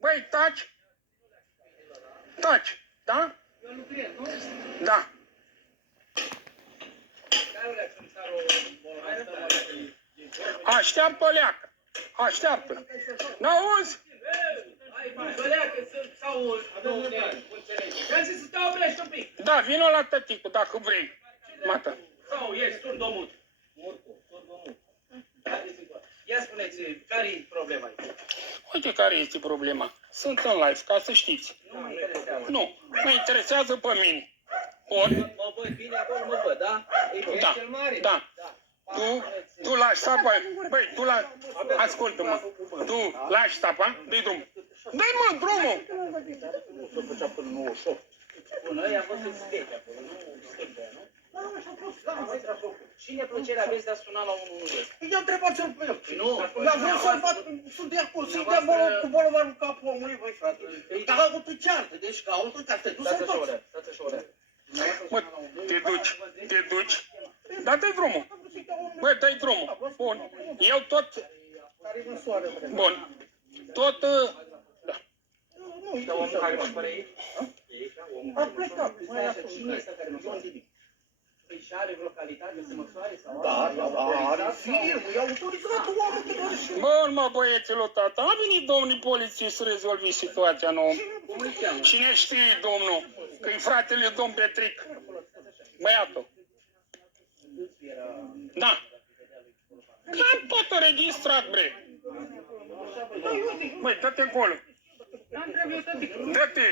Băi, taci! Taci, da? Eu lucrez, nu? Da. Așteaptă, leacă. Așteaptă. N-auzi? Da, vină la tăticu, dacă vrei. Mata. Sau ești surdomut? Ia spuneți, care e problema aici? Uite care este problema. Sunt în live, ca să știți. Nu mă interesează. Nu, mă interesează pe mine. Bun? Mă văd bine acolo, mă văd, da? Ești Da, cel mare? da. Tu lași sapa, băi, tu lași, ascultă-mă, tu lași sapa, dă-i drumul. Dă-i, mă, drumul! Bună, ăia vă să schete acolo, nu schete, nu? Cine plăcerea aveți de a suna la 112? Eu întrebați-l pe el. Nu, Eu vreau să-l fac, sunt de acolo, sunt de acolo cu bolovarul capul omului, băi, frate. Dar a avut o ceartă, deci caută ca să te duci să-l faci. Stați așa o oră. Mă, te duci, da, dă-i drumul. Băi, dă-i drumul. Bun, eu tot, Care măsoară, bre. bun, tot, da. Dar omul care mă pare aici? A plecat, mai a Cine este care măsoară? Păi și are vreo calitate să măsoare sau? Da, are firmă, i-a autorizat oameni că doar și... Bun, mă, băieților, tata, a venit domnul polițist să rezolvi situația nouă. Cum îi cheamă? Cine știe, domnul, că-i fratele domn Petric, băiatul. Da. Am tot înregistrat, bre. Băi, dă-te acolo. Dă-te.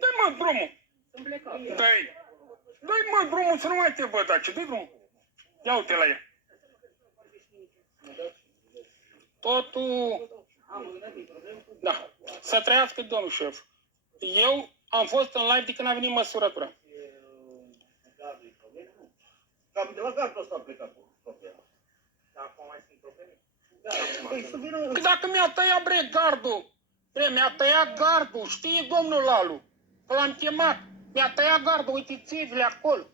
Dă-i, mă, drumul. Dă-i. Dă-i, mă, drumul, să nu mai te văd aici. Dă-i drumul. Ia uite la ea. Totul... Da. Să trăiască domnul șef. Eu am fost în live de când a venit măsurătura. Cam de la gardul ăsta a plecat. Că dacă mi-a tăiat, bre, gardul, bre, mi-a tăiat gardul, știi, domnul Lalu, că l-am chemat, mi-a tăiat gardul, uite țivile acolo.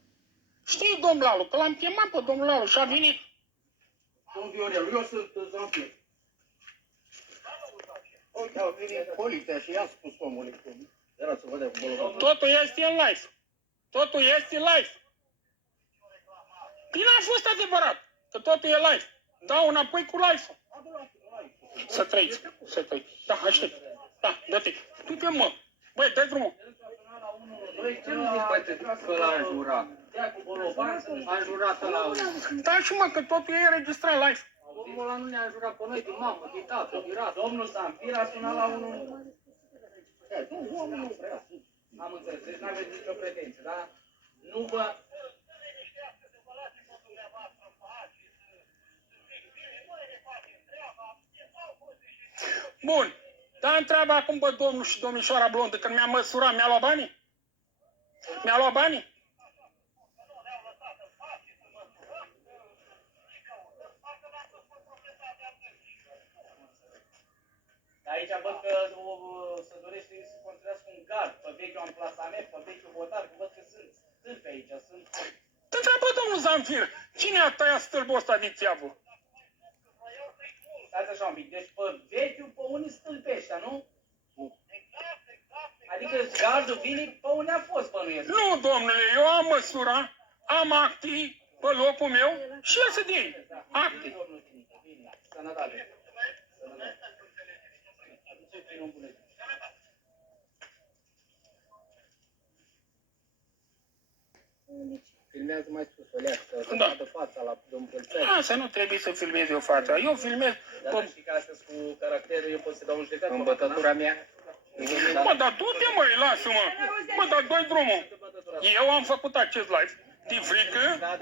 Știi, domnul Lalu, că l-am chemat pe domnul Lalu și a venit. Domnul Viorel, eu sunt Zanfir. Uite, au venit poliția și i-a spus omului cum era să vedem bolovarul. Totul este în live. Totul este live. Bine a fost adevărat, că totul e live. Dau înapoi cu live-ul. Să trăiți, să trăiți. Da, aștept. Da, dă-te. Du-te, mă. Băi, dă-i drumul. Ce nu zici, băi, că l-a înjurat? A înjurat ăla. Da, și mă, că totul e înregistrat live. Omul ăla nu ne-a înjurat pe noi, din mamă, din tată, din rat. Domnul Zanfir a sunat la 1... Am înțeles, deci n-aveți nicio pretenție, da? Nu vă... Bun. Dar întreabă acum pe domnul și domnișoara blondă, când mi-a măsurat, mi-a luat banii? Mi-a luat banii? Aici văd că se dorește să construiască un gard pe vechiul amplasament, pe vechiul hotar, că văd că sunt stâlpi aici, sunt... Te întreabă domnul Zanfir, cine a tăiat stâlpul ăsta din țeavă? Stați așa un pic, deci pe vechiul, pe unii stâlpi ăștia, nu? Adică gardul vine pe unde a fost bănuiesc. Nu, domnule, eu am măsura, am actii pe locul meu și el să dea actii. Sănătate. Filmează mai sus, o leacă, să Da. vadă fața la domnul Pălțări. Asta nu trebuie să filmez eu fața. Eu filmez Dar știi că astăzi cu caracterul eu pot să dau un judecat în bătătura mea. Mă, dar du-te, măi, lasă-mă. Mă, dar dă-i drumul. Eu am făcut acest live din frică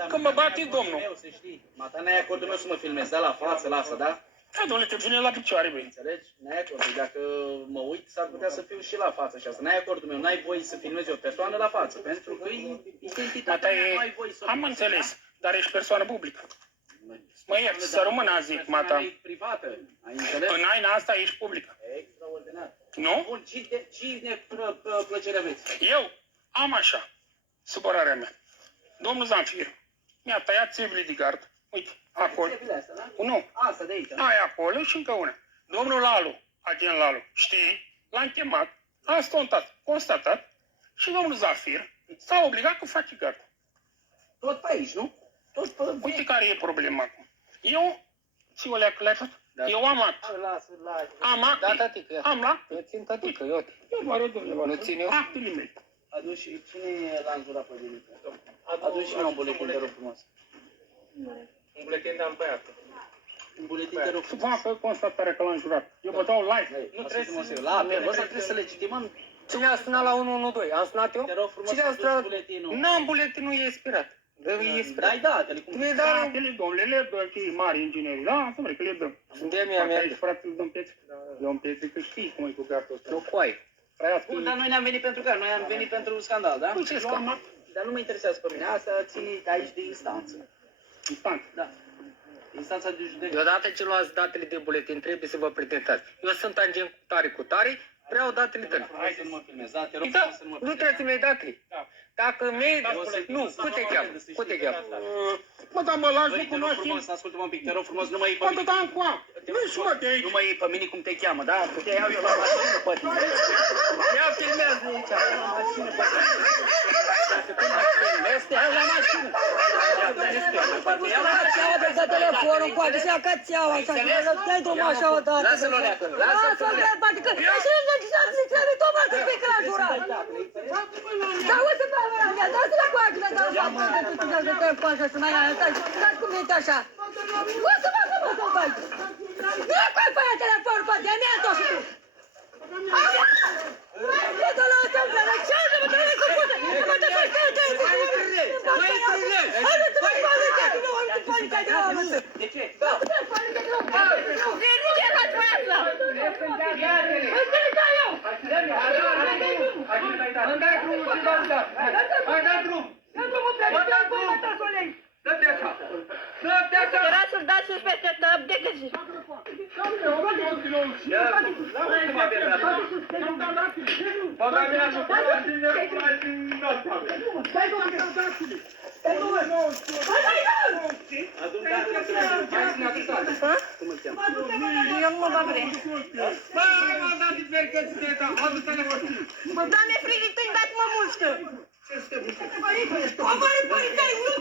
că mă bate domnul. Să știi, mata n-ai acordul meu să mă filmezi, da, la față, lasă, da? Da, domnule, te vine la picioare, băi. Înțelegi? N-ai acordul. Dacă mă uit, s-ar putea să fiu și la față și asta. N-ai acordul meu, n-ai voie să filmezi o persoană la față, pentru că e identitatea mea, nu ai voie să... Am înțeles, dar ești persoană publică. Mă ierți, să rămână, zic, mata. E privată, ai înțeles? În aina asta ești publică. Extraordinar. Nu? Bun, cine plăcere aveți? Eu am așa, supărarea mea. Domnul Zanfir mi-a tăiat țevile de gard. Uite, acolo. Țevile astea, da? Nu, Asta de aici, da? aia acolo și încă una. Domnul Lalu agent Lalu, știi? L-am chemat, am constatat și domnul Zafir s-a obligat că face gardul. Tot pe aici, nu? Tot pe... Uite care e problema acum. Eu, ți o leacă la tot? Da. Eu am act. Am act. Da, tatică, ia. Am la? Eu țin tatică, eu. Eu vă arăt, domnule, Nu țin eu? actele mele. Aduci, cine l-a înjurat pe Dimitre? Aduci și mie un buletin, te rog frumos. Un buletin de băiat. Un buletin, te rog Să frumos. facă constatarea că l-am jurat. Eu vă dau live. Nu trebuie să... La apel, ăsta trebuie să legitimăm. Cine a sunat la 112? Am sunat eu? Te rog frumos Cine să a aduci sunat? buletinul. N-am buletinul, e expirat. E expirat. Dai datele, cum... Tu-i dai... Datele, domnule, le dă cei mari ingineri. Da, să vrei că le dăm. De mie, mea. Aici, frate, îți dăm piețe. Dăm piețe, că știi cum e cu gardul ăsta. Nu coai. Trăiască. Bun, dar noi ne-am venit pentru care? Noi am venit pentru scandal, da? Nu ce scandal? Dar nu mă interesează pe mine. Asta ține aici de instanță. Instanță. Da. Instanța de judecată. Deodată ce luați datele de buletin, trebuie să vă prezentați. Eu sunt agent cu tare cu tare, vreau datele tale. Hai să nu mă filmezi, da? Te rog Da, frumos să nu mă nu filmezi. trebuie să-mi iei datele. Dacă mi-ai... Nu, cum te cheamă? Cum te cheamă? Mă, dar mă lași, nu Băi, te rog cunoaște. frumos, ascultă-mă un pic, te rog frumos, nu mă iei pe Mă, mine. dă-te-am cu apă. Nu și mă de aici. Nu mă iei pe mine cum te cheamă, da? Că te iau eu la mașină pe tine. Ia filmează aici. La mașină pe tine. Dacă tu mă filmezi, te iau la mașină. Ia, te iau la mașină. Ți-au de telefonul, poate să ia că ți-au așa, să dai drumul așa odată. Lasă-l o leacă, lasă-l o leacă. Adică, așa nu zice, tu mă trebuie că l-a jurat. Dar uite pe ăla, mi-a dat la coacă, mi-a dat la coacă, să te poată să mai arăta, dar cum e așa? O să mă să faci. Nu coi pe aia telefonul, pe de-a tot și tu. Nu te la asta, la ce să mă trebuie cu pută? Mă te faci pe tine, cu pută. Hai să mă faci pe tine, nu am să faci pe tine. De ce? Era să dați sus peste tăp de găsit. Eu nu mă bag vrei. Doamne, frigită, îmi dați mă mușcă. Omorât părintei, nu!